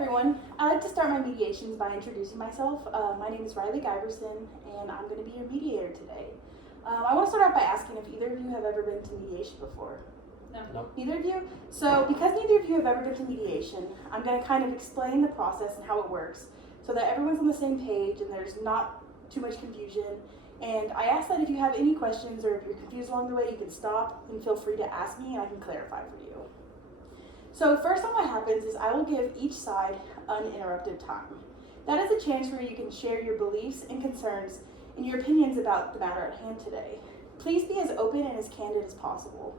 everyone. I'd like to start my mediations by introducing myself. My name is Riley Giverson, and I'm going to be your mediator today. I want to start off by asking if either of you have ever been to mediation before. No. Neither of you? So because neither of you have ever been to mediation, I'm going to kind of explain the process and how it works so that everyone's on the same page and there's not too much confusion. And I ask that if you have any questions or if you're confused along the way, you can stop and feel free to ask me and I can clarify for you. So first on what happens is I will give each side uninterrupted time. That is a chance where you can share your beliefs and concerns and your opinions about the matter at hand today. Please be as open and as candid as possible.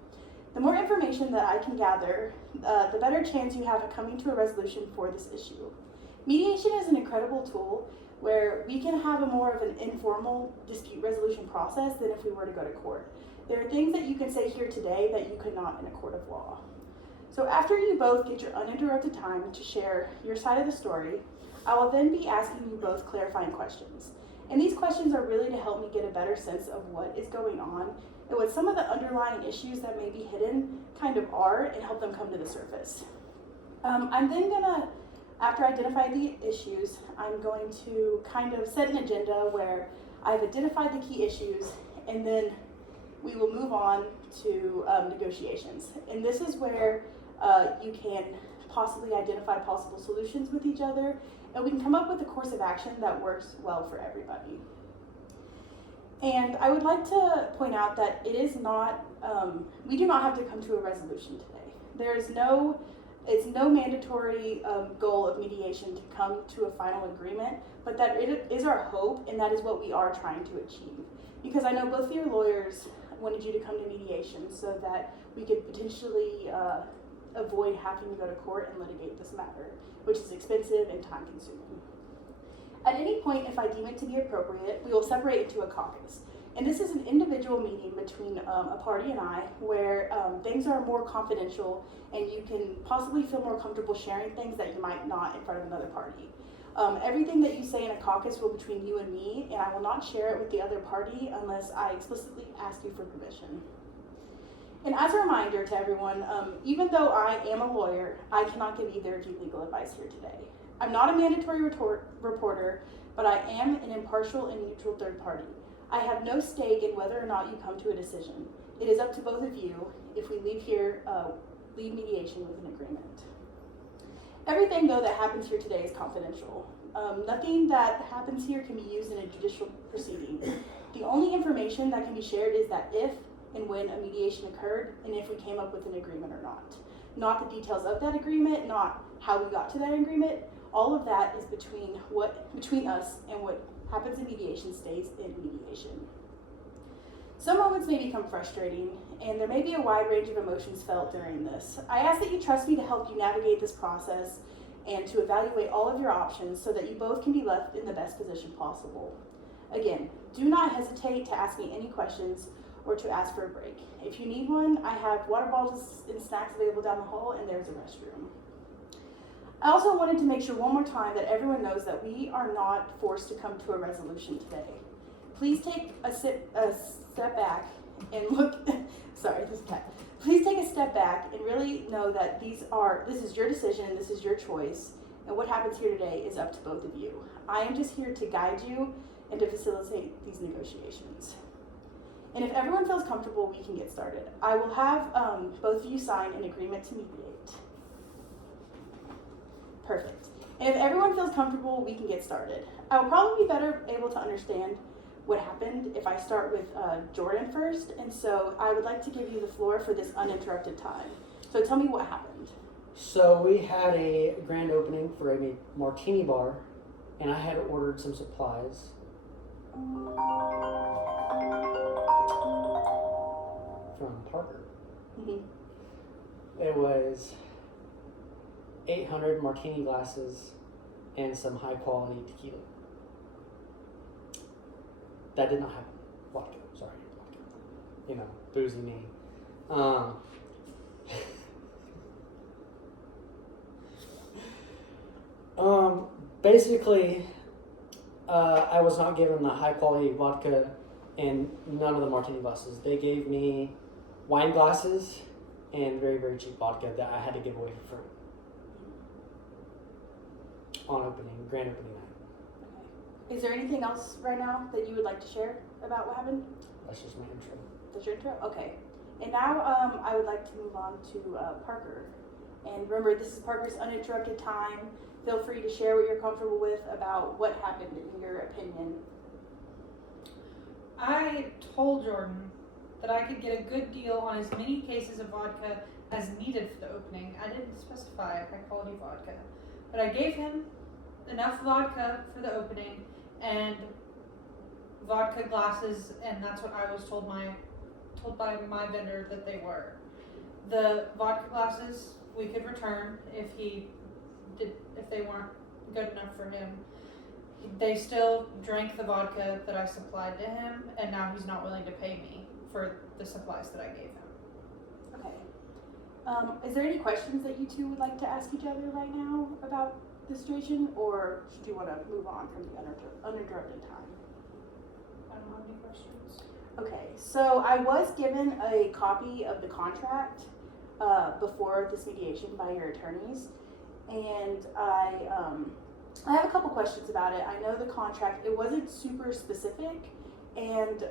The more information that I can gather, the better chance you have of coming to a resolution for this issue. Mediation is an incredible tool where we can have a more of an informal dispute resolution process than if we were to go to court. There are things that you can say here today that you could not in a court of law. So after you both get your uninterrupted time to share your side of the story, I will then be asking you both clarifying questions. And these questions are really to help me get a better sense of what is going on and what some of the underlying issues that may be hidden kind of are and help them come to the surface. I'm then gonna, after I identify the issues, I'm going to kind of set an agenda where I've identified the key issues and then we will move on to negotiations. And this is where you can possibly identify possible solutions with each other, and we can come up with a course of action that works well for everybody. And I would like to point out that it is not, we do not have to come to a resolution today. It's no mandatory goal of mediation to come to a final agreement, but that it is our hope, and that is what we are trying to achieve. Because I know both of your lawyers wanted you to come to mediation so that we could potentially avoid having to go to court and litigate this matter, which is expensive and time consuming. At any point, if I deem it to be appropriate, we will separate into a caucus. And this is an individual meeting between a party and I where things are more confidential and you can possibly feel more comfortable sharing things that you might not in front of another party. Everything that you say in a caucus will be between you and me, and I will not share it with the other party unless I explicitly ask you for permission. And as a reminder to everyone, even though I am a lawyer, I cannot give either of you legal advice here today. I'm not a mandatory reporter, but I am an impartial and neutral third party. I have no stake in whether or not you come to a decision. It is up to both of you if we leave mediation with an agreement. Everything, though, that happens here today is confidential. Nothing that happens here can be used in a judicial proceeding. The only information that can be shared is that if and when a mediation occurred and if we came up with an agreement or not. Not the details of that agreement, not how we got to that agreement. All of that is between us, and what happens in mediation stays in mediation. Some moments may become frustrating, and there may be a wide range of emotions felt during this. I ask that you trust me to help you navigate this process and to evaluate all of your options so that you both can be left in the best position possible. Again, do not hesitate to ask me any questions or to ask for a break. If you need one, I have water bottles and snacks available down the hall, and there's a restroom. I also wanted to make sure one more time that everyone knows that we are not forced to come to a resolution today. Please take a step back and look, sorry, this is cat. Please take a step back and really know that this is your decision, this is your choice, and what happens here today is up to both of you. I am just here to guide you and to facilitate these negotiations. And if everyone feels comfortable, we can get started. I will have both of you sign an agreement to mediate. Perfect. And if everyone feels comfortable, we can get started. I will probably be better able to understand what happened if I start with Jordan first. And so I would like to give you the floor for this uninterrupted time. So tell me what happened. So we had a grand opening for a martini bar, and I had ordered some supplies. From Parker. It was 800 martini glasses and some high quality tequila. That did not happen. Vodka. You know, boozy me. Basically, I was not given the high quality vodka and none of the martini glasses. They gave me wine glasses and very, very cheap vodka that I had to give away for free. on grand opening night. Okay. Is there anything else right now that you would like to share about what happened? That's just my intro. That's your intro? Okay. And now I would like to move on to Parker. And remember, this is Parker's uninterrupted time. Feel free to share what you're comfortable with about what happened in your opinion. I told Jordan that I could get a good deal on as many cases of vodka as needed for the opening. I didn't specify high quality vodka, but I gave him enough vodka for the opening and vodka glasses, and that's what I was told by my vendor that they were. The vodka glasses we could return if they weren't good enough for him. They still drank the vodka that I supplied to him, and now he's not willing to pay me for the supplies that I gave him. Okay. Is there any questions that you two would like to ask each other right now about the situation, or should you want to move on from the uninterrupted time? I don't have any questions. Okay, so I was given a copy of the contract before this mediation by your attorneys, and I have a couple questions about it. I know the contract, it wasn't super specific, and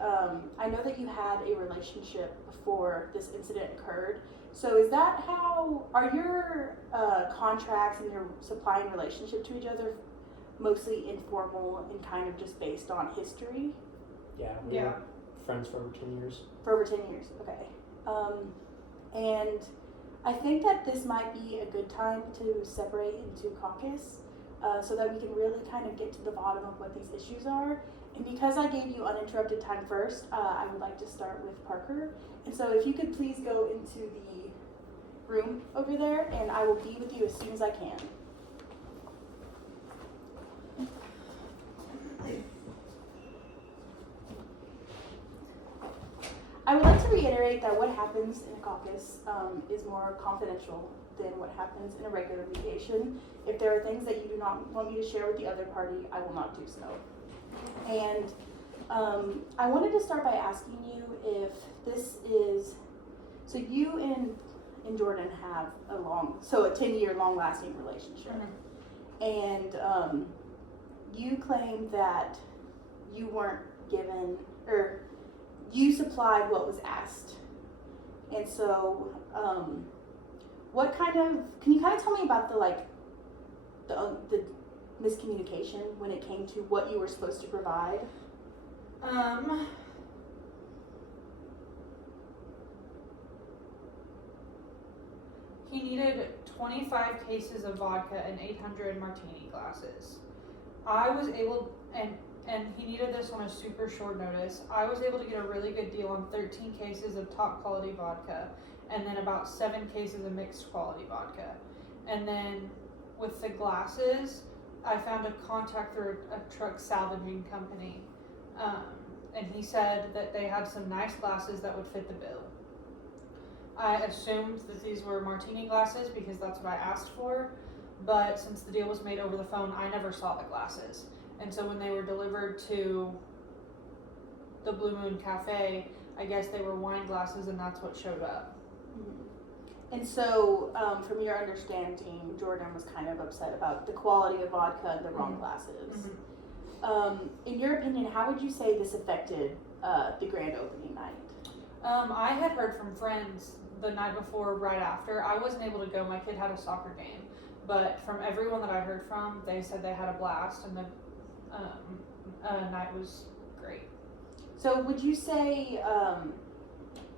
I know that you had a relationship before this incident occurred. So is that how, are your contracts and your supplying relationship to each other mostly informal and kind of just based on history? Yeah, we were friends for over 10 years. For over 10 years, okay. And I think that this might be a good time to separate into caucus so that we can really kind of get to the bottom of what these issues are. And because I gave you uninterrupted time first, I would like to start with Parker. And so if you could please go into the room over there, and I will be with you as soon as I can. I would like to reiterate that what happens in a caucus is more confidential than what happens in a regular mediation. If there are things that you do not want me to share with the other party, I will not do so. And I wanted to start by asking you if this is, so you and Jordan have a 10-year long-lasting relationship. Mm-hmm. And you claim that you weren't given, or you supplied what was asked. And so, can you kind of tell me about the miscommunication when it came to what you were supposed to provide? He needed 25 cases of vodka and 800 martini glasses. I was able, and he needed this on a super short notice. I was able to get a really good deal on 13 cases of top quality vodka, and then about 7 cases of mixed quality vodka. And then with the glasses, I found a contact through a truck salvaging company. And he said that they had some nice glasses that would fit the bill. I assumed that these were martini glasses because that's what I asked for, but since the deal was made over the phone, I never saw the glasses. And so when they were delivered to the Blue Moon Cafe, I guess they were wine glasses, and that's what showed up. Mm-hmm. And so, from your understanding, Jordan was kind of upset about the quality of vodka and the wrong glasses. Mm-hmm. In your opinion, how would you say this affected the grand opening night? I had heard from friends the night before, right after. I wasn't able to go. My kid had a soccer game. But from everyone that I heard from, they said they had a blast, and the night was great. So would you say,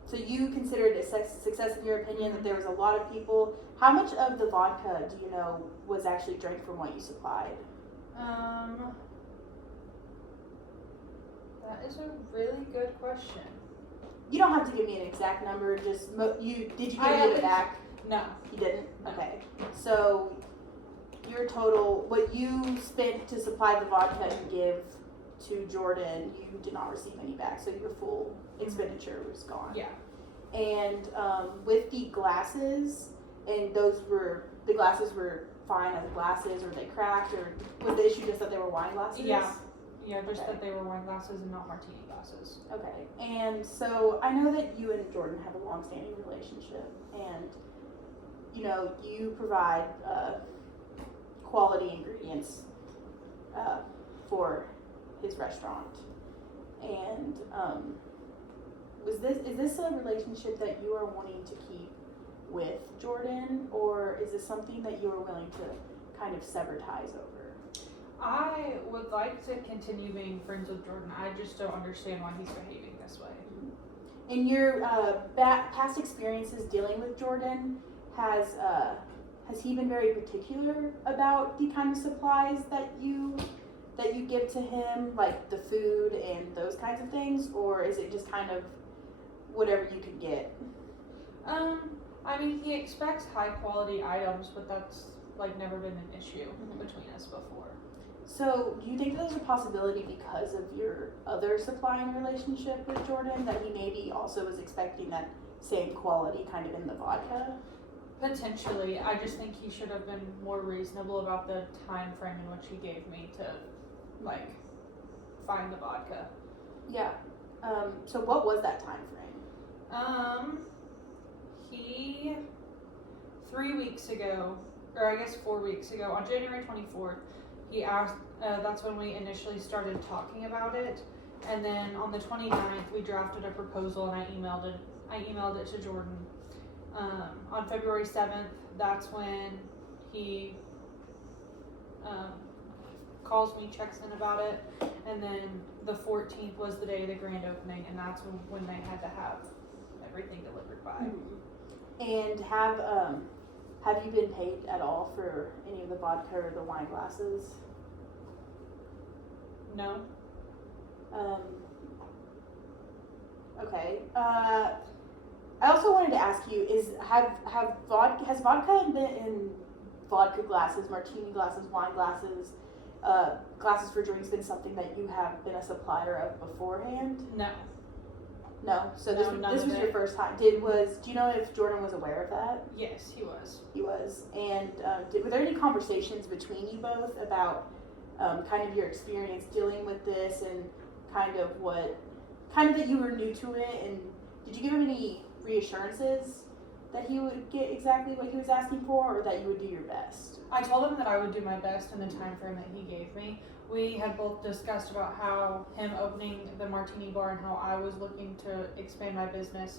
so you considered it a success in your opinion, that there was a lot of people? How much of the vodka, do you know, was actually drank from what you supplied? That is a really good question. You don't have to give me an exact number, just, did you give it back? No. You didn't? No. Okay. So your total, what you spent to supply the vodka and give to Jordan, you did not receive any back, so your full expenditure was gone. Yeah. And with the glasses, and the glasses were fine as glasses, or they cracked, or was the issue just that they were wine glasses? Yeah. Yeah, just Okay. that they were wine glasses and not martini glasses. Okay. And so I know that you and Jordan have a long-standing relationship, and you know, you provide quality ingredients for his restaurant. And is this a relationship that you are wanting to keep with Jordan, or is this something that you are willing to kind of sever ties over? I would like to continue being friends with Jordan. I just don't understand why he's behaving this way. In your past experiences dealing with Jordan, has he been very particular about the kind of supplies that you give to him, like the food and those kinds of things, or is it just kind of whatever you can get? I mean, he expects high quality items, but that's like never been an issue Mhm. between us before. So, do you think there's a possibility because of your other supplying relationship with Jordan that he maybe also was expecting that same quality kind of in the vodka? Potentially, I just think he should have been more reasonable about the time frame in which he gave me to, like, find the vodka. Yeah. So what was that time frame? He 3 weeks ago, or I guess 4 weeks ago, on January 24th, he asked. That's when we initially started talking about it, and then on the 29th, we drafted a proposal, and I emailed it to Jordan. On February 7th, that's when he calls me, checks in about it, and then the 14th was the day of the grand opening, and that's when they had to have everything delivered by. And have you been paid at all for any of the vodka or the wine glasses? No. Okay. I also wanted to ask you: has vodka been in vodka glasses, martini glasses, wine glasses, glasses for drinks been something that you have been a supplier of beforehand? No. No. So No, none this of was your it. first time. Do you know if Jordan was aware of that? Yes, he was. He was. And were there any conversations between you both about kind of your experience dealing with this and kind of that you were new to it, and did you give him any reassurances that he would get exactly what he was asking for, or that you would do your best? I told him that I would do my best in the time frame that he gave me. We had both discussed about how him opening the martini bar and how I was looking to expand my business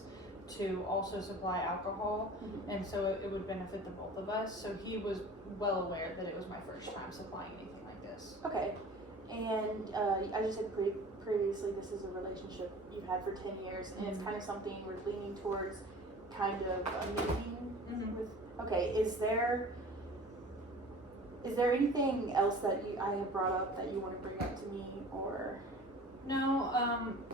to also supply alcohol, and so it would benefit the both of us. So he was well aware that it was my first time supplying anything like this. Okay. And as you said previously, this is a relationship you've had for 10 years, and it's kind of something we're leaning towards kind of amending with. Okay, is there anything else that I have brought up that you want to bring up to me, or? No,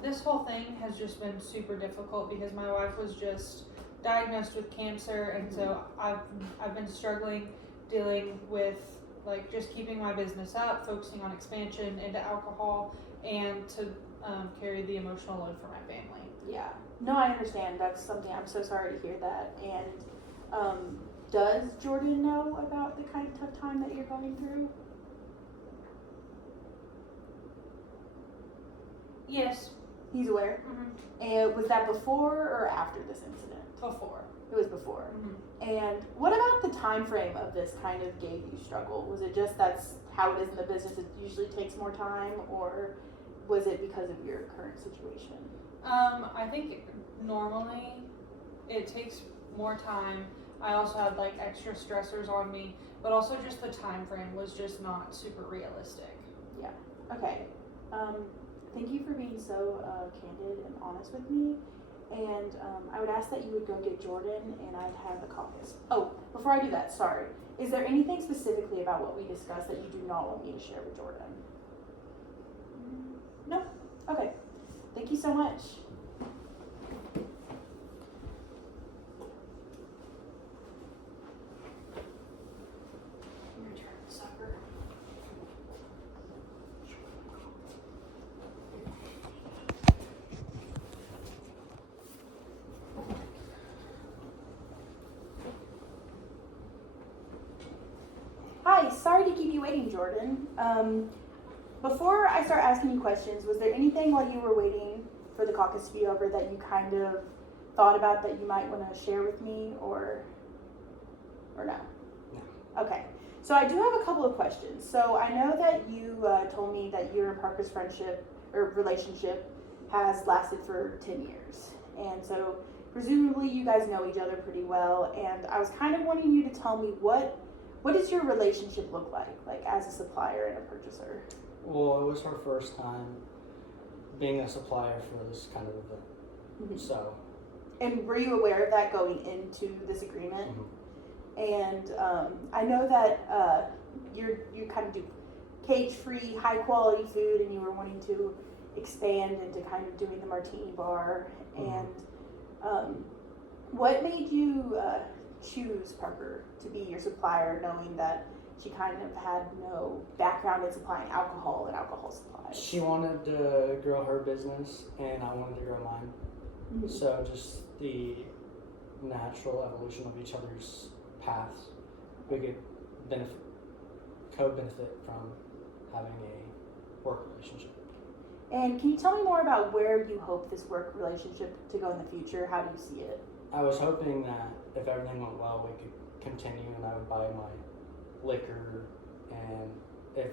this whole thing has just been super difficult because my wife was just diagnosed with cancer, and so I've been struggling dealing with like just keeping my business up, focusing on expansion into alcohol, and to carry the emotional load for my family. Yeah. No, I understand. That's something. I'm so sorry to hear that. And does Jordan know about the kind of tough time that you're going through? Yes. He's aware. And was that before or after this incident? Before. It was before. And what about the time frame of this kind of gave you struggle? Was it just that's how it is in the business, it usually takes more time, or was it because of your current situation? I think normally it takes more time. I also had like extra stressors on me, but also just the time frame was just not super realistic. Yeah. Okay. Thank you for being so candid and honest with me. And I would ask that you would go get Jordan, and I'd have the caucus. Oh, before I do that, sorry. Is there anything specifically about what we discussed that you do not want me to share with Jordan? No? Okay. Thank you so much. Your turn, sucker. Hi, sorry to keep you waiting, Jordan. Before I start asking you questions, was there anything while you were waiting for the caucus to be over that you kind of thought about that you might want to share with me, or no? No. Okay. So I do have a couple of questions. So I know that you told me that your and Parker's friendship or relationship has lasted for 10 years. And so presumably you guys know each other pretty well. And I was kind of wanting you to tell me what does your relationship look like as a supplier and a purchaser? Well, it was her first time being a supplier for this kind of event. Mhm. So, And were you aware of that going into this agreement? mhm. And I know that you kind of do cage-free, high-quality food, and you were wanting to expand into kind of doing the martini bar. Mhm. And what made you choose Parker to be your supplier, knowing that she kind of had no background in supplying alcohol and alcohol supplies? She wanted to grow her business, and I wanted to grow mine. Mhm. So just the natural evolution of each other's paths, we could co-benefit from having a work relationship. And can you tell me more about where you hope this work relationship to go in the future? How do you see it? I was hoping that if everything went well, we could continue, and I would buy my liquor, and if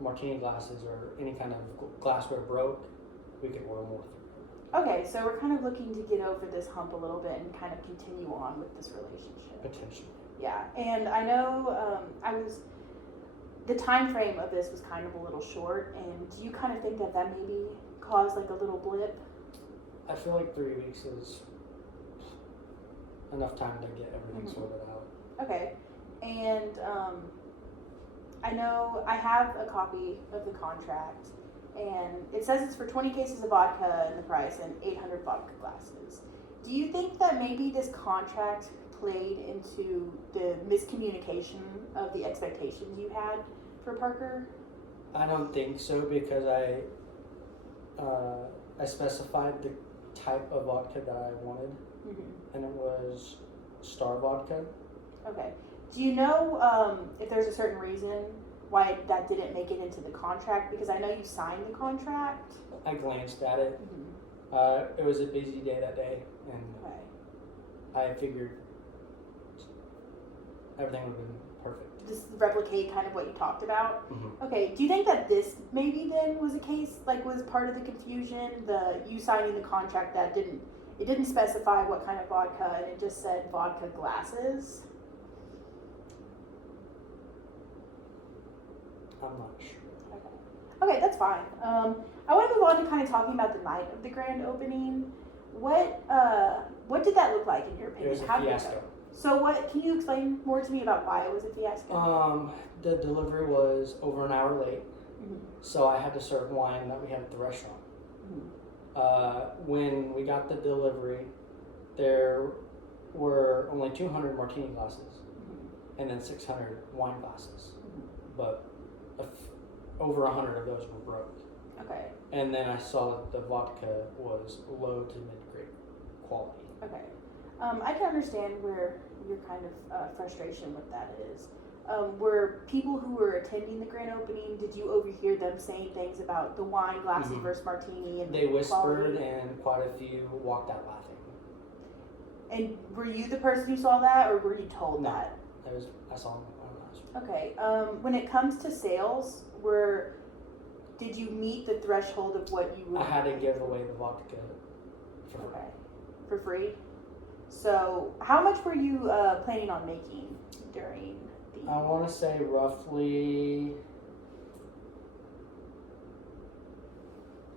martini glasses or any kind of glassware broke, we could order more through Okay, so we're kind of looking to get over this hump a little bit and kind of continue on with this relationship. potentially. Yeah, and I know the time frame of this was kind of a little short, and do you kind of think that maybe caused like a little blip? I feel like 3 weeks is enough time to get everything Mhm. sorted out. Okay, and I know I have a copy of the contract, and it says it's for 20 cases of vodka in the price and 800 vodka glasses. Do you think that maybe this contract played into the miscommunication of the expectations you had for Parker? I don't think so, because I specified the type of vodka that I wanted, Mm-hmm. and it was Star vodka. Okay. Do you know if there's a certain reason why that didn't make it into the contract? Because I know you signed the contract. I glanced at it. Mm-hmm. It was a busy day that day, and Okay. I figured everything would have been perfect. Just replicate kind of what you talked about. Mm-hmm. Okay. Do you think that this maybe then was a case, like was part of the confusion, you signing the contract that didn't specify what kind of vodka, and it just said vodka glasses? I'm not sure. Okay, that's fine. I want to move on to kind of talking about the night of the grand opening. What did that look like in your It opinion? was a How did it fiasco. go? So what? Can you explain more to me about why it was a fiasco? The delivery was over an hour late, Mhm. so I had to serve wine that we had at the restaurant. Mhm. When we got the delivery, there were only 200 martini glasses Mhm. and then 600 wine glasses, Mhm. but over 100 of those were broke. Okay. And then I saw that the vodka was low to mid-grade quality. Okay. I can understand where your kind of frustration with that is. Were people who were attending the grand opening, did you overhear them saying things about the wine glasses Mhm. versus martini and They whispered, quality? and quite a few walked out laughing. And were you the person who saw that, or were you told No. that? I saw them with my own eyes. Okay. When it comes to sales, did you meet the threshold of what you were? I had to give away the vodka for free. Okay. For free. So, how much were you planning on making during the? I want to say roughly,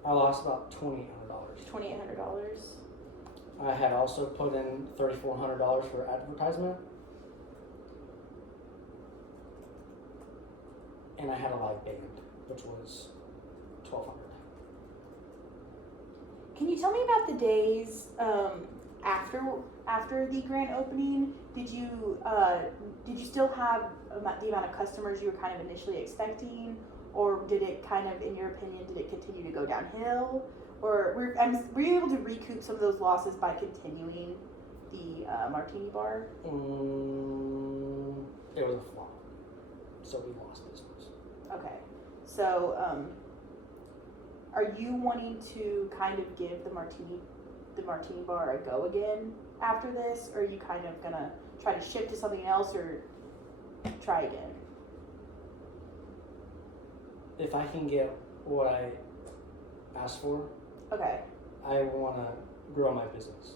I lost about $2,800. $2,800. I had also put in $3,400 for advertisement, and I had a live band, which was $1,200. Can you tell me about the days after the grand opening? Did you still have the amount of customers you were kind of initially expecting, or did it kind of, in your opinion, did it continue to go downhill, or were you able to recoup some of those losses by continuing the martini bar? It was a flop, so we lost business. Okay, so are you wanting to kind of give the martini bar a go again after this, or are you kind of gonna try to shift to something else, or to try again? If I can get what I asked for, Okay. I want to grow my business.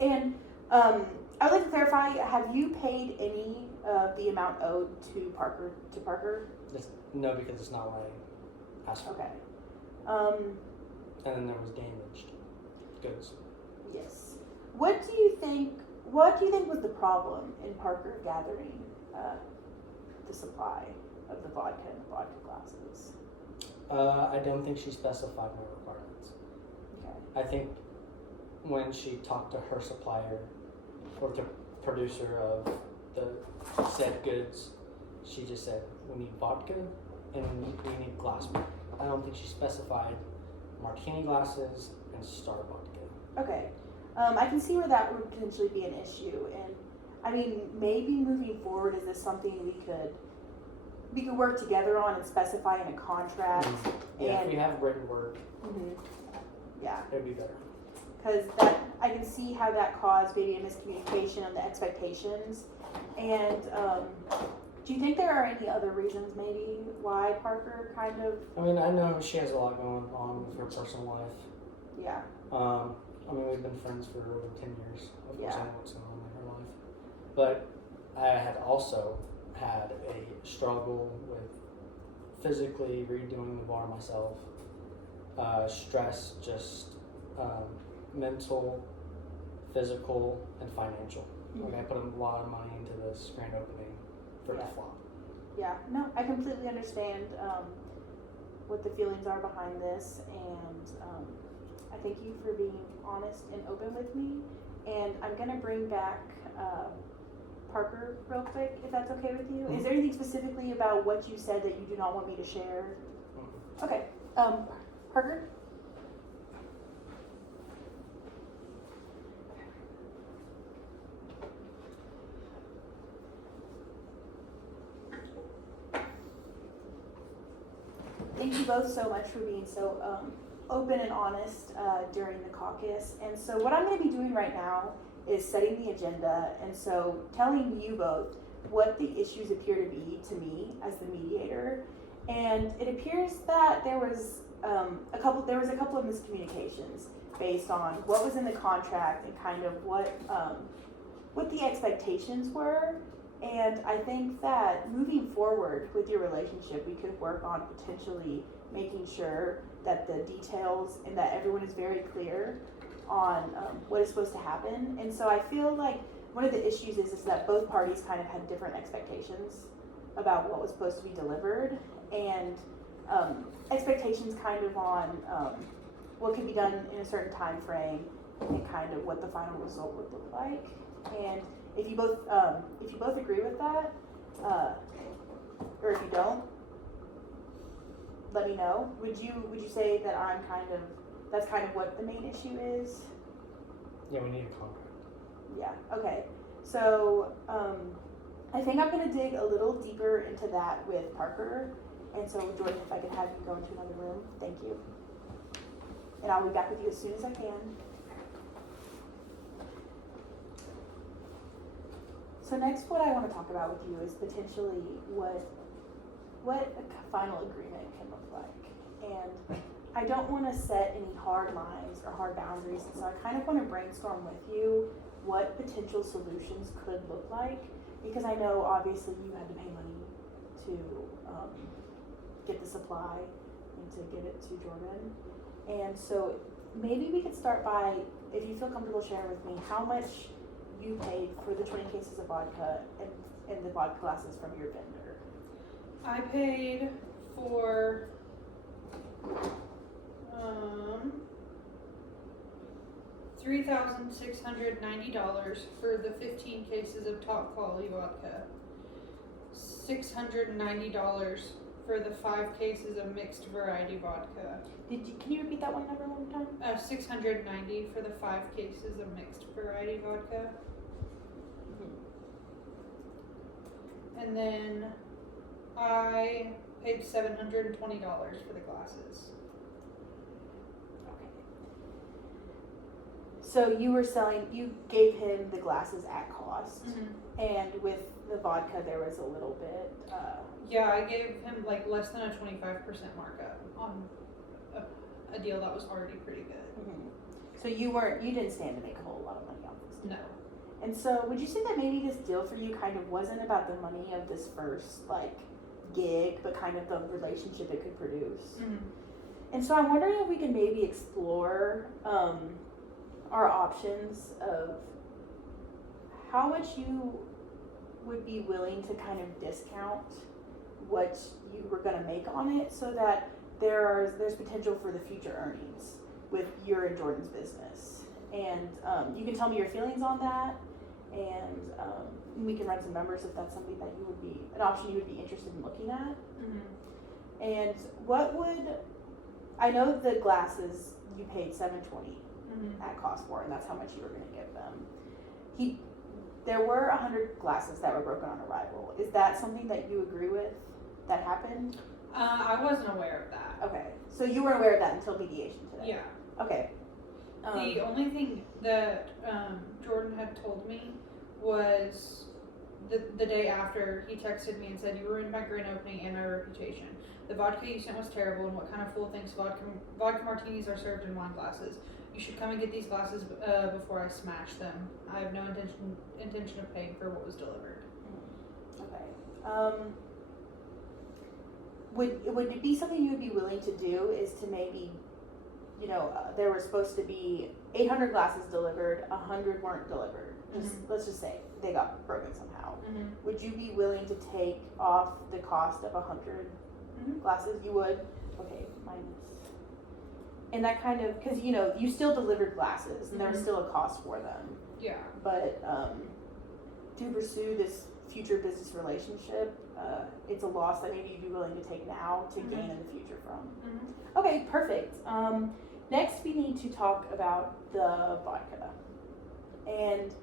And I would like to clarify, have you paid any of the amount owed to Parker? No, because it's not what I asked for. Okay. And then there was damaged goods. Yes. What do you think was the problem in Parker gathering the supply of the vodka and the vodka glasses? I don't think she specified my requirements. Okay. I think when she talked to her supplier or the producer of the said goods, she just said, we need vodka and we need glass. I don't think she specified martini glasses and star vodka. Okay. I can see where that would potentially be an issue, and I mean, maybe moving forward, is this something we could work together on and specify in a contract? Yeah, And if we have written word, mhm, yeah, it'd be better. because that I can see how that caused maybe a miscommunication on the expectations. And do you think there are any other reasons maybe why Parker kind of I mean, I know she has a lot going on with her personal life. yeah I mean, we've been friends for over 10 years. Of course, I Yeah. know what's going on in her life. But I had also had a struggle with physically redoing the bar myself. Stress, just mental, physical, and financial. Like I put a lot of money into this grand opening for Yeah. the flop. Yeah, no, I completely understand what the feelings are behind this, and I thank you for being honest and open with me. And I'm gonna bring back Parker real quick, if that's okay with you. Is there anything specifically about what you said that you do not want me to share? Okay, Parker? Thank you both so much for being so open and honest during the caucus. And so what I'm going to be doing right now is setting the agenda, and so telling you both what the issues appear to be to me as the mediator. And it appears that there was a couple of miscommunications based on what was in the contract and kind of what the expectations were. And I think that moving forward with your relationship, we could work on potentially making sure that the details and that everyone is very clear on what is supposed to happen. And so I feel like one of the issues is that both parties kind of had different expectations about what was supposed to be delivered, and expectations kind of on what could be done in a certain time frame and kind of what the final result would look like. And if you both agree with that, or if you don't, let me know. Would you say that that's kind of what the main issue is? Yeah, we need a contract. Yeah, okay. So I think I'm gonna dig a little deeper into that with Parker. And so Jordan, if I could have you go into another room, thank you. And I'll be back with you as soon as I can. So next, what I want to talk about with you is potentially what a final agreement can look like. And I don't want to set any hard lines or hard boundaries, and so I kind of want to brainstorm with you what potential solutions could look like, because I know obviously you had to pay money to get the supply and to give it to Jordan. And so maybe we could start by, if you feel comfortable sharing with me, how much you paid for the 20 cases of vodka and the vodka glasses from your vendor. I paid for $3,690 for the 15 cases of top quality vodka. $690 for the 5 cases of mixed variety vodka. Can you repeat that one number one more time? $690 for the 5 cases of mixed variety vodka. And then I paid $720 for the glasses. Okay. So you gave him the glasses at cost, Mm-hmm. and with the vodka there was a little bit. Yeah, I gave him like less than a 25% markup on a deal that was already pretty good. Mhm. So you didn't stand to make a whole lot of money off this deal. No. And so would you say that maybe this deal for you kind of wasn't about the money of this first like gig, but kind of the relationship it could produce? Mm-hmm. And so I'm wondering if we can maybe explore our options of how much you would be willing to kind of discount what you were going to make on it, so that there's potential for the future earnings with your and Jordan's business. And you can tell me your feelings on that, and we can run some numbers if that's something that an option you would be interested in looking at. Mm-hmm. And I know the glasses you paid $720 Mm-hmm. at cost for, and that's how much you were going to give them. There were 100 glasses that were broken on arrival. Is that something that you agree with that happened? I wasn't aware of that. Okay, so you weren't aware of that until mediation today. Yeah. Okay. The only thing that Jordan had told me was the day after he texted me and said, "You ruined my grand opening and my reputation. The vodka you sent was terrible, and what kind of fool thinks vodka martinis are served in wine glasses? You should come and get these glasses before I smash them. I have no intention of paying for what was delivered." Okay. Would it be something you would be willing to do, is to maybe, there were supposed to be 800 glasses delivered, 100 weren't delivered. Let's just say they got broken somehow. Mm-hmm. Would you be willing to take off the cost of 100 Mhm. glasses? You would? Okay, minus. And that kind of, because you still delivered glasses, and there was Mhm. still a cost for them. Yeah. But to pursue this future business relationship, it's a loss that maybe you'd be willing to take now to Mhm. gain in the future from. Mm-hmm. Okay, perfect. Next, we need to talk about the vodka. And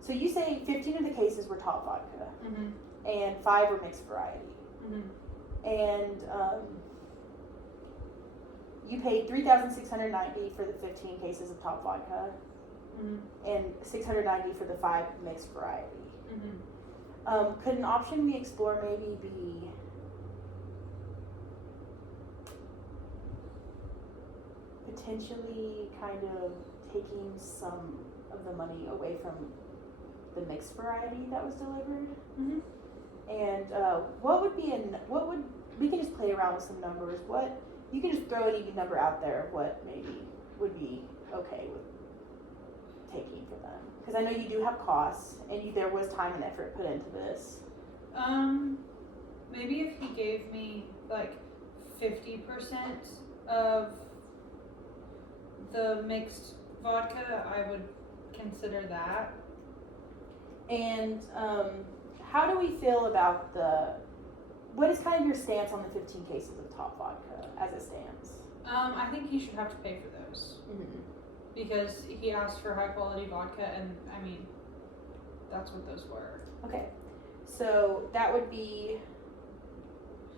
so you say 15 of the cases were top vodka, Mm-hmm. and 5 were mixed variety. Mm-hmm. And you paid $3,690 for the 15 cases of top vodka, Mm-hmm. and $690 for the 5 mixed variety. Mm-hmm. Could an option we explore maybe be potentially kind of taking some of the money away from the mixed variety that was delivered? Mm-hmm. And we can just play around with some numbers. You can just throw any number out there of what maybe would be okay with taking for them, because I know you do have costs, and there was time and effort put into this. Maybe if he gave me like 50% of the mixed vodka, I would consider that. And how do we feel about what is kind of your stance on the 15 cases of top vodka as it stands? I think he should have to pay for those Mm-hmm. because he asked for high quality vodka, and I mean, that's what those were. Okay, so that would be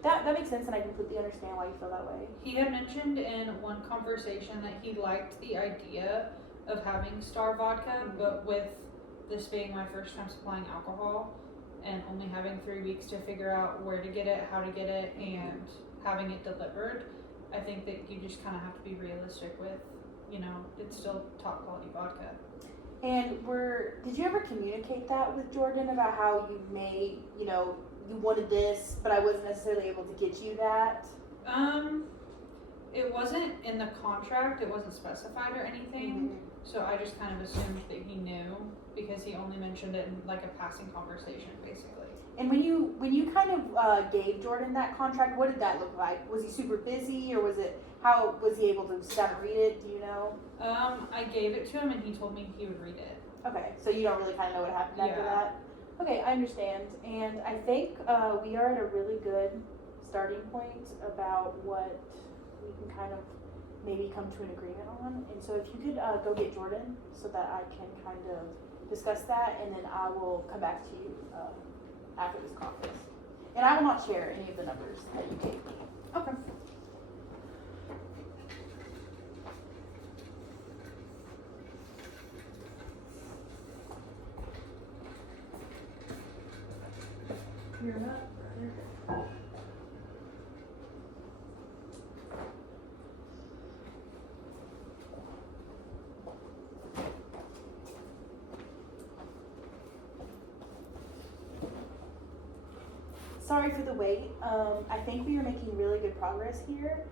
that makes sense, and I completely understand why you feel that way. He had mentioned in one conversation that he liked the idea of having Star vodka, Mhm. but with this being my first time supplying alcohol and only having 3 weeks to figure out where to get it, how to get it, and having it delivered, I think that you just kind of have to be realistic with, it's still top quality vodka. And did you ever communicate that with Jordan about how you you wanted this, but I wasn't necessarily able to get you that? It wasn't in the contract, it wasn't specified or anything, so I just kind of assumed that he knew because he only mentioned it in like a passing conversation, basically. And when you kind of gave Jordan that contract, what did that look like? Was he super busy, or how was he able to sit down and read it? Do you know? I gave it to him and he told me he would read it. Okay, so you don't really kind of know what happened after Yeah. that? Okay, I understand. And I think we are at a really good starting point about what we can kind of maybe come to an agreement on. And so if you could go get Jordan so that I can kind of discuss that, and then I will come back to you after this conference. And I will not share any of the numbers that you gave me. Okay. You're not. Sorry for the wait. I think we are making really good progress here.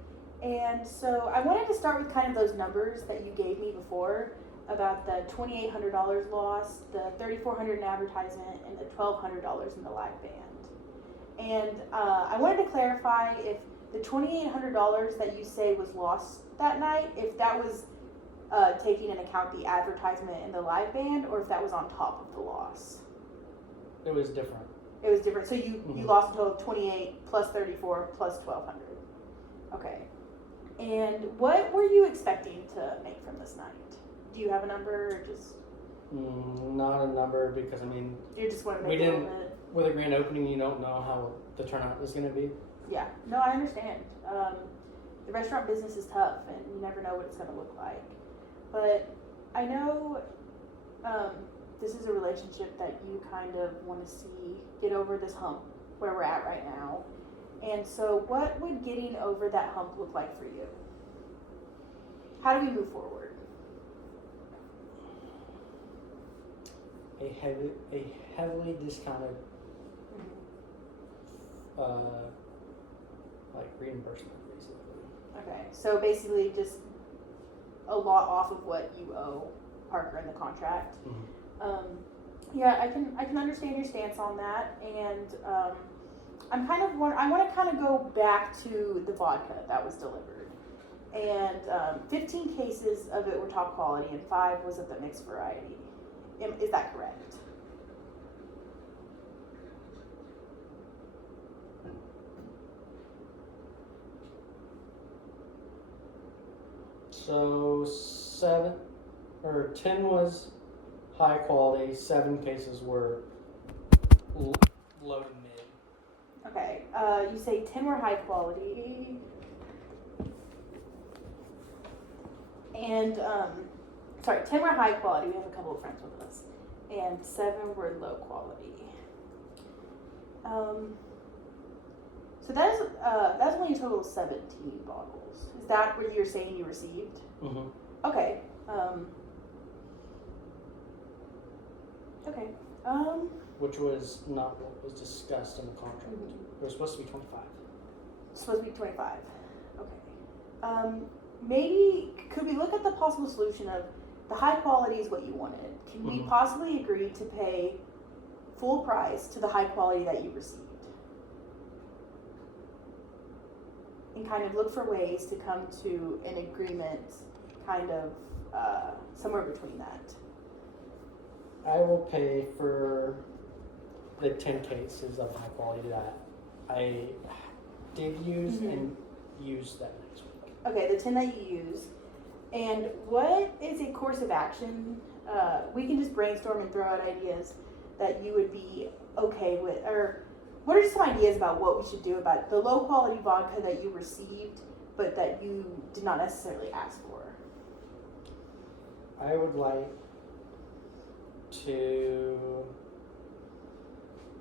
And so I wanted to start with kind of those numbers that you gave me before about the $2,800 lost, the $3,400 in advertisement, and the $1,200 in the live band. And I wanted to clarify if the $2,800 that you say was lost that night, if that was taking into account the advertisement and the live band, or if that was on top of the loss. It was different. It was different. So you lost a total of 28 plus 34 plus 1,200. Okay. And what were you expecting to make from this night? Do you have a number or just? Not a number because I mean. You just want to we make a little didn't. bit. With a grand opening, you don't know how the turnout is going to be. Yeah. No, I understand. The restaurant business is tough, and you never know what it's going to look like. But I know this is a relationship that you kind of want to see get over this hump where we're at right now. And so what would getting over that hump look like for you? How do we move forward? A heavily discounted like reimbursement, basically. Okay, so basically just a lot off of what you owe Parker in the contract. Yeah, I can understand your stance on that, and I want to kind of go back to the vodka that was delivered, and 15 cases of it were top quality, and 5 was of the mixed variety. Is that correct? So 10 was high quality, 7 cases were low to mid. Okay, you say 10 were high quality, and 10 were high quality. We have a couple of friends with us, and 7 were low quality. So that's only a total of 17 bottles. Is that what you're saying you received? Mm-hmm. Okay. Okay. Which was not what was discussed in the contract. It was supposed to be 25. Supposed to be 25. Okay. Maybe could we look at the possible solution of the high quality is what you wanted. Can we possibly agree to pay full price to the high quality that you received? And kind of look for ways to come to an agreement, kind of somewhere between that. I will pay for the 10 cases of high quality that I did use and use that next week. Okay, the 10 that you use. And what is a course of action? We can just brainstorm and throw out ideas that you would be okay with, or what are some ideas about what we should do about the low quality vodka that you received but that you did not necessarily ask for? I would like to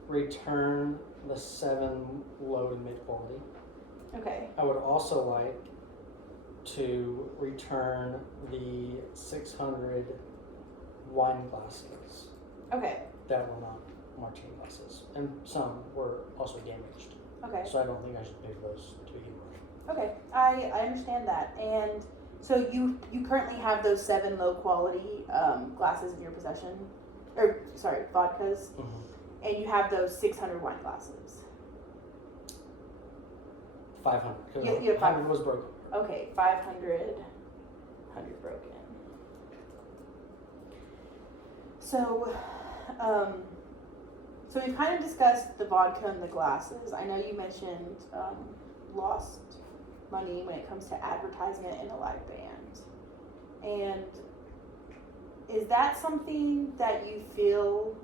return the 7 low to mid quality. Okay. I would also like to return the 600 wine glasses Okay. that were not martini glasses, and some were also damaged. Okay. So I don't think I should pay for those to begin with. Okay. I understand that. And so you currently have those 7 low quality glasses in your possession, or sorry, vodkas, and you have those 600 wine glasses. 500 because You have 100 was broken. Okay, 500, 100 broken. So, so we've kind of discussed the vodka and the glasses. I know you mentioned lost money when it comes to advertisement and a live band. And is that something that you feel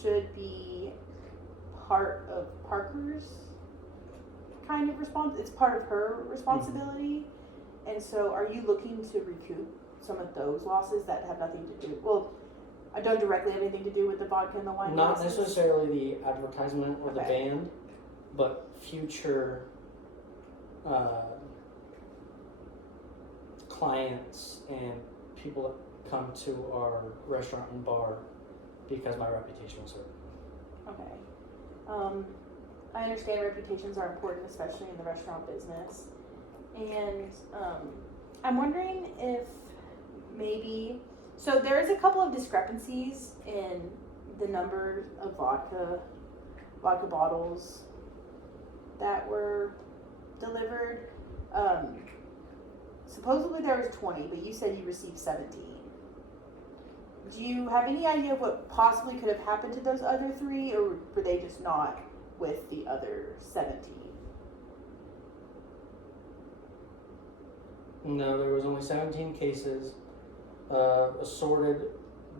should be part of Parker's kind of response? It's part of her responsibility. And so are you looking to recoup some of those losses that have nothing to do? Well, I don't directly have anything to do with the vodka and the wine Not glasses? necessarily the advertisement or the Okay. band, but future clients and people that come to our restaurant and bar because my reputation was hurt. Okay. I understand reputations are important, especially in the restaurant business. And I'm wondering if maybe, so there's a couple of discrepancies in the number of vodka bottles that were delivered. Supposedly there was 20, but you said you received 17. Do you have any idea of what possibly could have happened to those other 3, or were they just not with the other 17? No, there was only 17 cases, assorted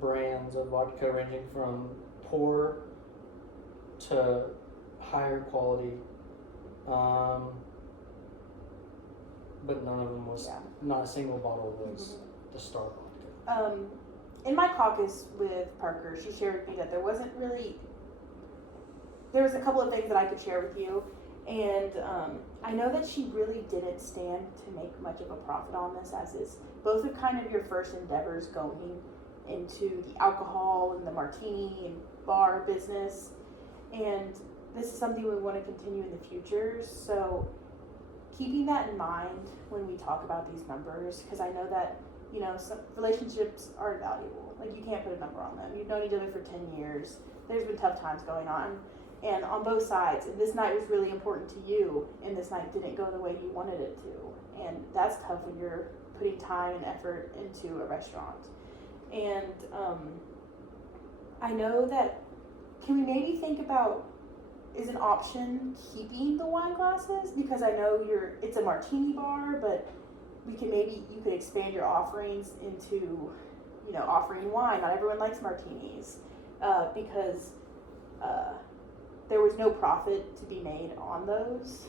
brands of vodka ranging from poor to higher quality, but none of them was, Yeah. not a single bottle was the star vodka. In my caucus with Parker, she shared with me that there was a couple of things that I could share with you, and I know that she really didn't stand to make much of a profit on this, as is both of kind of your first endeavors going into the alcohol and the martini and bar business, and this is something we want to continue in the future. So keeping that in mind when we talk about these numbers, because I know that, you know, some relationships are valuable. Like, you can't put a number on them. You've known each other for 10 years. There's been tough times going on, and on both sides. And this night was really important to you, and this night didn't go the way you wanted it to. And that's tough when you're putting time and effort into a restaurant. And I know that, can we maybe think about, is an option keeping the wine glasses? Because I know it's a martini bar, but you could expand your offerings into, you know, offering wine. Not everyone likes martinis, because there was no profit to be made on those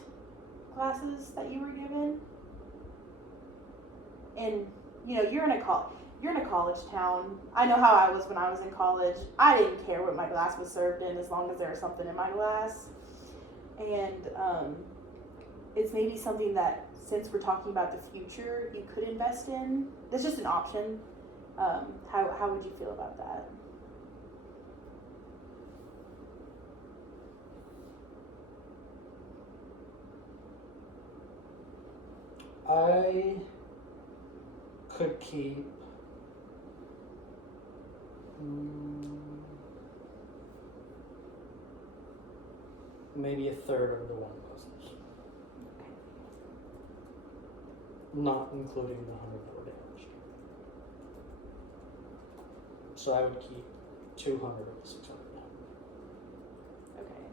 glasses that you were given. And, you know, you're in a college town. I know how I was when I was in college. I didn't care what my glass was served in, as long as there was something in my glass. And it's maybe something that, since we're talking about the future, you could invest in. That's just an option. How would you feel about that? I could keep maybe a third of the wine glasses, not including the 100 that were damaged. So I would keep 200 of the 600. Okay.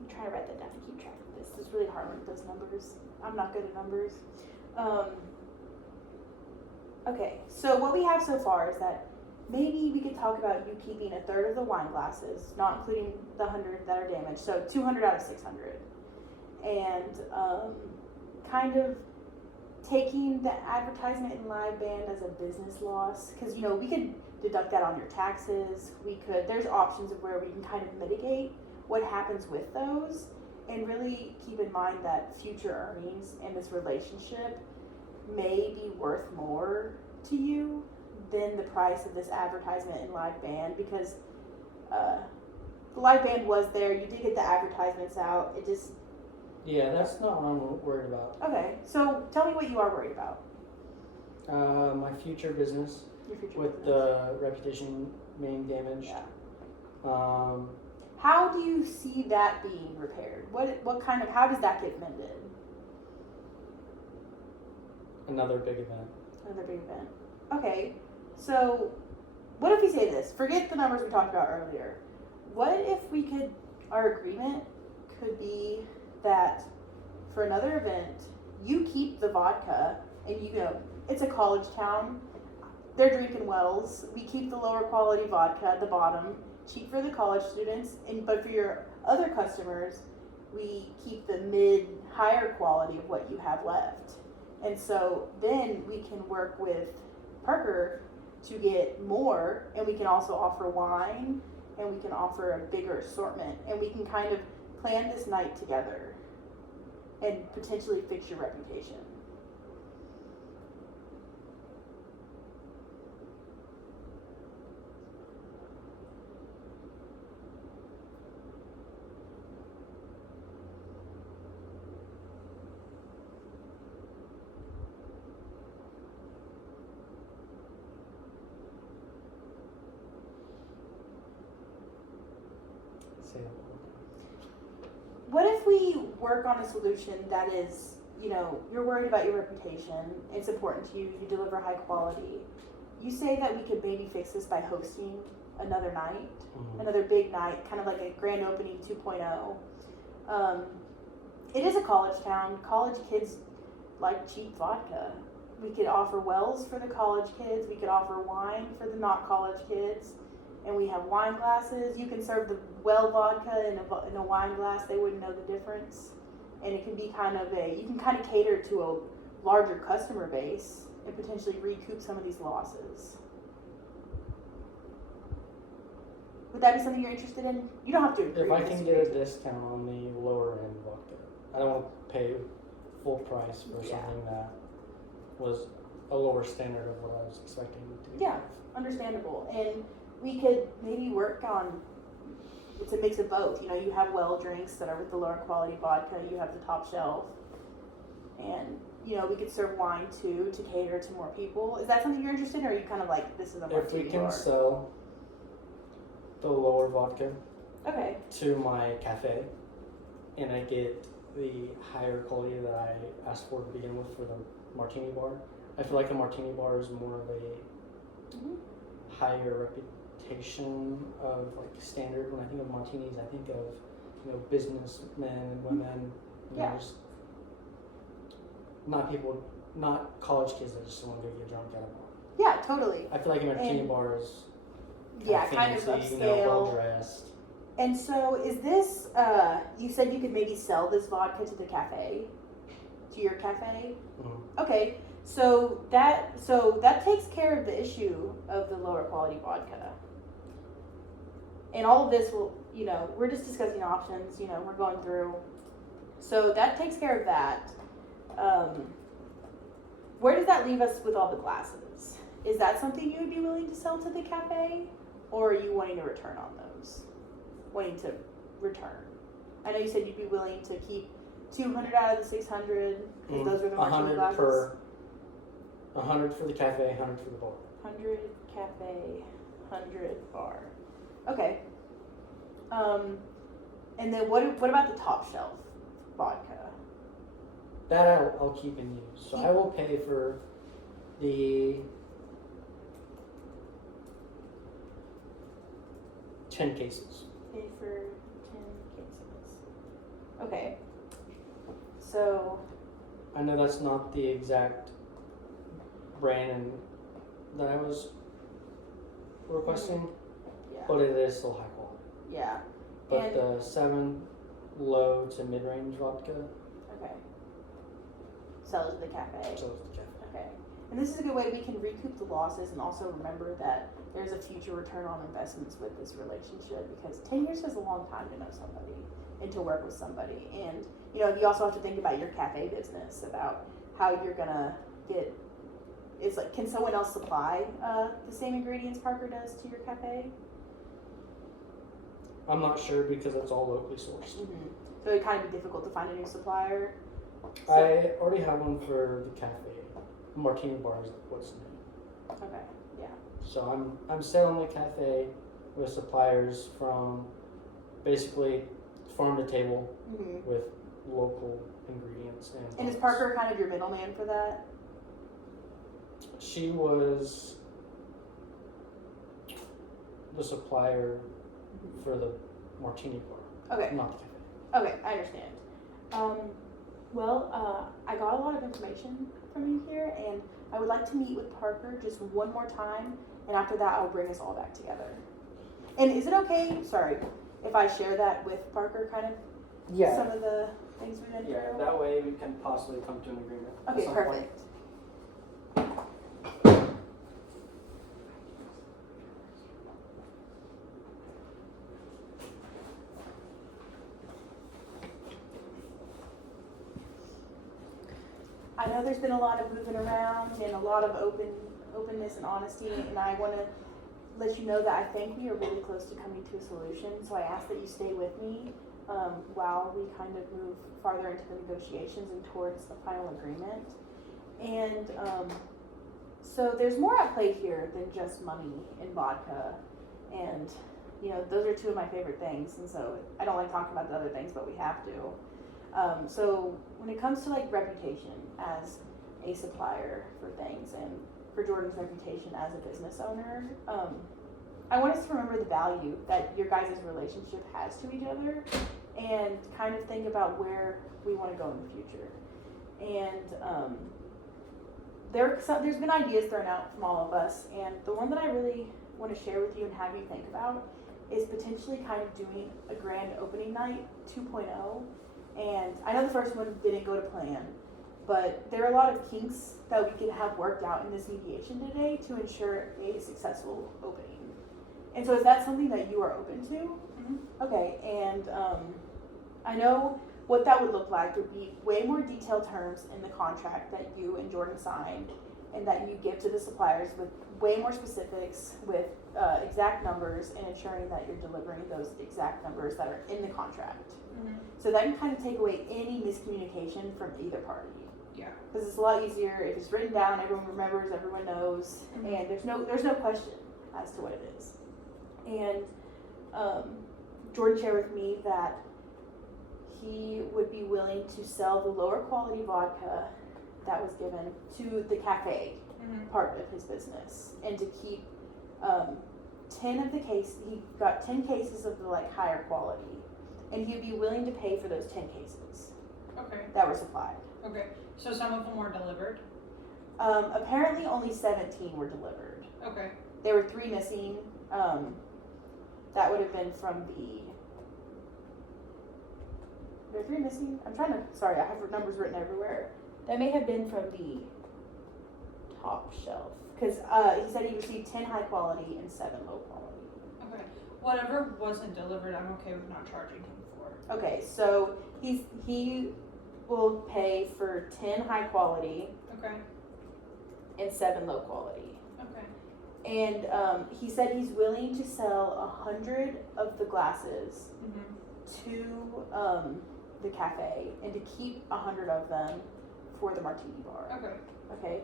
I'm trying to write that down to keep track of this. It's really hard with those numbers. I'm not good at numbers. Okay, so what we have so far is that maybe we could talk about you keeping a third of the wine glasses, not including the 100 that are damaged, so 200 out of 600. And kind of taking the advertisement and live band as a business loss, because, you know, we could deduct that on your taxes. There's options of where we can kind of mitigate what happens with those, and really keep in mind that future earnings and this relationship may be worth more to you than the price of this advertisement and live band, because the live band was there. You did get the advertisements out. It just... Yeah, that's not what I'm worried about. Okay, so tell me what you are worried about. My future business Your future with business. the reputation being damaged. Yeah. How do you see that being repaired? How does that get mended? Another big event. Another big event. Okay, so what if we say this? Forget the numbers we talked about earlier. What if our agreement could be that for another event, you keep the vodka, and you know, it's a college town, they're drinking Wells, we keep the lower quality vodka at the bottom, cheap for the college students, but for your other customers, we keep the higher quality of what you have left. And so then we can work with Parker to get more, and we can also offer wine, and we can offer a bigger assortment, and we can kind of plan this night together and potentially fix your reputation. Say that one more What if we work on a solution that is, you're worried about your reputation, it's important to you, you deliver high quality. You say that we could maybe fix this by hosting another night, time. another big night, kind of like a grand opening 2.0. It is a college town. College kids like cheap vodka. We could offer wells for the college kids. We could offer wine for the not college kids. And we have wine glasses. You can serve the well vodka in a wine glass. They wouldn't know the difference. And it can be you can kind of cater to a larger customer base and potentially recoup some of these losses. Would that be something you're interested in? You don't have to agree. If I or can disagree. get a discount on the lower end vodka, I don't want to pay full price for Yeah. something that was a lower standard of what I was expecting to be. Yeah, understandable. And we could maybe work on, it's a mix of both. You have well drinks that are with the lower quality vodka, you have the top shelf. And, we could serve wine too to cater to more people. Is that something you're interested in, or are you kind of like, this is a If martini we can bar? sell the lower vodka Okay, to my cafe, and I get the higher quality that I asked for to begin with for the martini bar, I feel like a martini bar is more of a Mhm. higher reputation of like standard. When I think of martinis, I think of businessmen and women, Yeah. just not college kids that just want to go get drunk at a bar. yeah, totally. I feel like a martini And- bar is Yeah, kind of fancy, upscale. well dressed. And so is this, you said you could maybe sell this vodka to the cafe, to your cafe? Mhm. Okay, so that takes care of the issue of the lower quality vodka. And all of this will, we're just discussing options, we're going through. So that takes care of that. Where does that leave us with all the glasses? Is that something you would be willing to sell to the cafe? Or are you wanting to return on those? Wanting to return? I know you said you'd be willing to keep 200 out of the 600 because those were the martini 100 glasses. per 100 for the cafe, 100 for the bar. 100 cafe, 100 bar. Okay. And then what about the top shelf vodka? That I'll keep in use. So I will pay for the 10 cases. Pay for 10 cases. Okay. So, I know that's not the exact brand that I was requesting, yeah. but it is still high quality. Yeah. But And- the 7 low to mid range vodka, Okay. Sell it to the cafe. so it's the cafe. Okay. And this is a good way we can recoup the losses and also remember that there's a future return on investments with this relationship, because 10 years is a long time to know somebody and to work with somebody. And, you also have to think about your cafe business, about how you're going to get, it's like, can someone else supply the same ingredients Parker does to your cafe? I'm not sure because it's all locally sourced. Mm-hmm. So it'd kind of be difficult to find a new supplier. So- I already have one for the cafe. Martini bar is what's new. Okay. Yeah. So I'm selling the cafe with suppliers from basically farm to table Mm-hmm. with local ingredients And is products. Parker kind of your middleman for that? She was the supplier for the martini bar, Okay. not the cafe. Okay, I understand. I got a lot of information from you here, and I would like to meet with Parker just one more time, and after that, I'll bring us all back together. And is it okay, sorry, if I share that with Parker, kind of some of the things we went Yeah, through? that way we can possibly come to an agreement. at Okay, some point. perfect. I know there's been a lot of moving around and a lot of openness and honesty, and I want to let you know that I think we are really close to coming to a solution. So I ask that you stay with me while we kind of move farther into the negotiations and towards a final agreement. And so there's more at play here than just money and vodka, and you know, those are two of my favorite things, and so I don't like talking about the other things, but we have to. So when it comes to like reputation as a supplier for things and for Jordan's reputation as a business owner, I want us to remember the value that your guys' relationship has to each other and kind of think about where we want to go in the future. And there's been ideas thrown out from all of us, and the one that I really want to share with you and have you think about is potentially kind of doing a grand opening night 2.0. And I know the first one didn't go to plan, but there are a lot of kinks that we can have worked out in this mediation today to ensure a successful opening. And so is that something that you are open to? Mm-hmm. Okay, and I know what that would look like would be way more detailed terms in the contract that you and Jordan signed and that you give to the suppliers with way more specifics, with exact numbers, and ensuring that you're delivering those exact numbers that are in the contract. Mm-hmm. So that can kind of take away any miscommunication from either party. Yeah. Because it's a lot easier if it's written down, everyone remembers, everyone knows, Mhm. and there's no question as to what it is. And Jordan shared with me that he would be willing to sell the lower quality vodka that was given to the cafe Mm-hmm. part of his business, and to keep 10 of the case. He got 10 cases of the like higher quality, and he'd be willing to pay for those 10 cases Okay. that were supplied. Okay. So some of them were delivered. Apparently only 17 were delivered. Okay. There were 3 missing. That would have been from the. There are 3 missing. Sorry, I have numbers written everywhere. That may have been from the top shelf, because he said he received 10 high quality and 7 low quality. Okay. Whatever wasn't delivered, I'm okay with not charging him for. Okay, so he will pay for 10 high quality Okay. and 7 low quality. Okay. And he said he's willing to sell 100 of the glasses Mm-hmm. to the cafe and to keep 100 of them for the martini bar. Okay. Okay,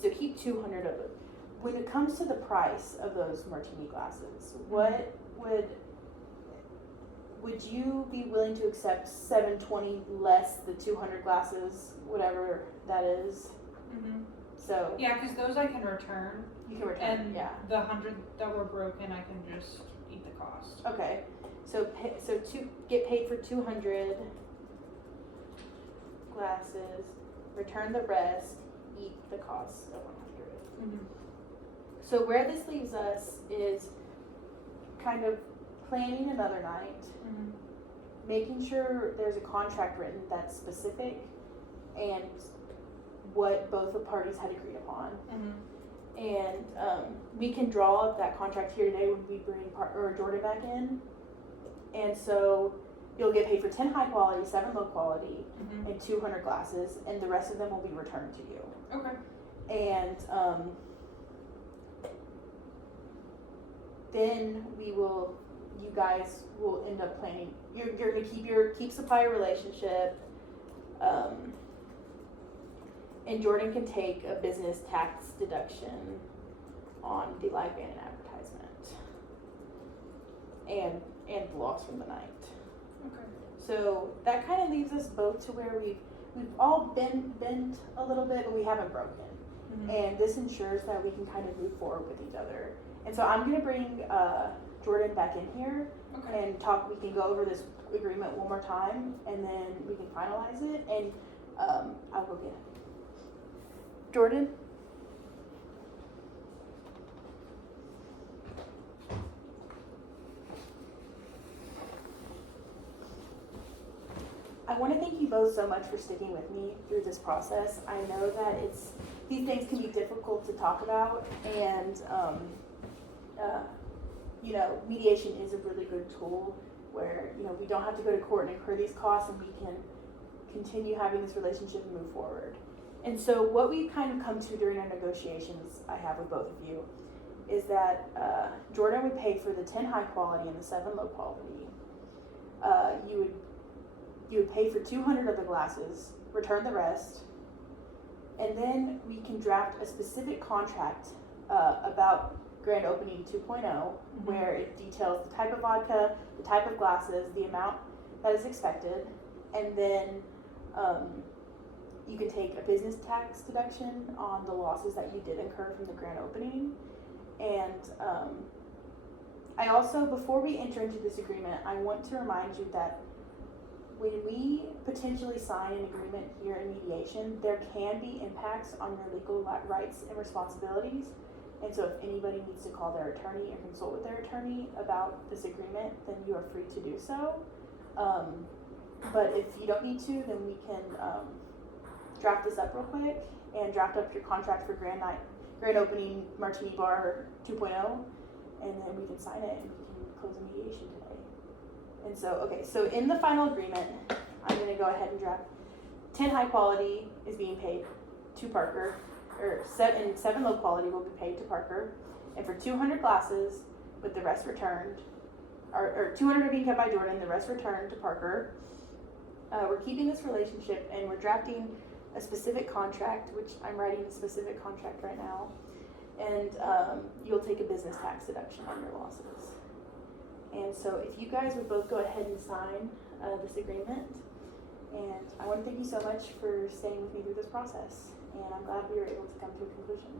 so keep 200 of them. When it comes to the price of those martini glasses, what would you be willing to accept $7.20 less the 200 glasses, whatever that is? Mm-hmm. So Yeah, because those I can return, you can return. and Yeah. the 100 that were broken, I can just eat the cost. Okay, so get paid for 200 glasses, return the rest, eat the cost of 100. Mm-hmm. So where this leaves us is kind of planning another night, Mm-hmm. making sure there's a contract written that's specific and what both the parties had agreed upon. Mm-hmm. And we can draw up that contract here today when we bring Jordan back in. And so you'll get paid for 10 high quality, 7 low quality, Mm-hmm. and 200 glasses, and the rest of them will be returned to you. Okay. And then you guys will end up planning. You're gonna keep supplier relationship. And Jordan can take a business tax deduction on the live band and advertisement, and the loss from the night. Okay. So that kind of leaves us both to where we've all bent a little bit, but we haven't broken. Mm-hmm. And this ensures that we can kind of move forward with each other. And so I'm gonna bring Jordan back in here Okay. and talk. We can go over this agreement one more time, and then we can finalize it. And I'll go get him. Jordan. I want to thank you both so much for sticking with me through this process. I know that these things can be difficult to talk about, and mediation is a really good tool where we don't have to go to court and incur these costs, and we can continue having this relationship and move forward. And so what we kind of come to during our negotiations I have with both of you is that Jordan would pay for the 10 high quality and the 7 low quality. You would pay for 200 of the glasses, return the rest, and then we can draft a specific contract about grand opening 2.0, where it details the type of vodka, the type of glasses, the amount that is expected, and then you can take a business tax deduction on the losses that you did incur from the grand opening. And I also, before we enter into this agreement, I want to remind you that when we potentially sign an agreement here in mediation, there can be impacts on your legal rights and responsibilities. And so if anybody needs to call their attorney or consult with their attorney about this agreement, then you are free to do so. But if you don't need to, then we can draft this up real quick and draft up your contract for grand opening Martini Bar 2.0, and then we can sign it and we can close the mediation today. And so, okay, so in the final agreement, I'm going to go ahead and draft 10 high quality is being paid to Parker, and 7 low quality will be paid to Parker, and for 200 glasses with the rest returned, or 200 are being kept by Jordan, the rest returned to Parker. We're keeping this relationship, and we're drafting a specific contract, which I'm writing a specific contract right now, and you'll take a business tax deduction on your losses. And so if you guys would both go ahead and sign this agreement, and I want to thank you so much for staying with me through this process, and I'm glad we were able to come to a conclusion.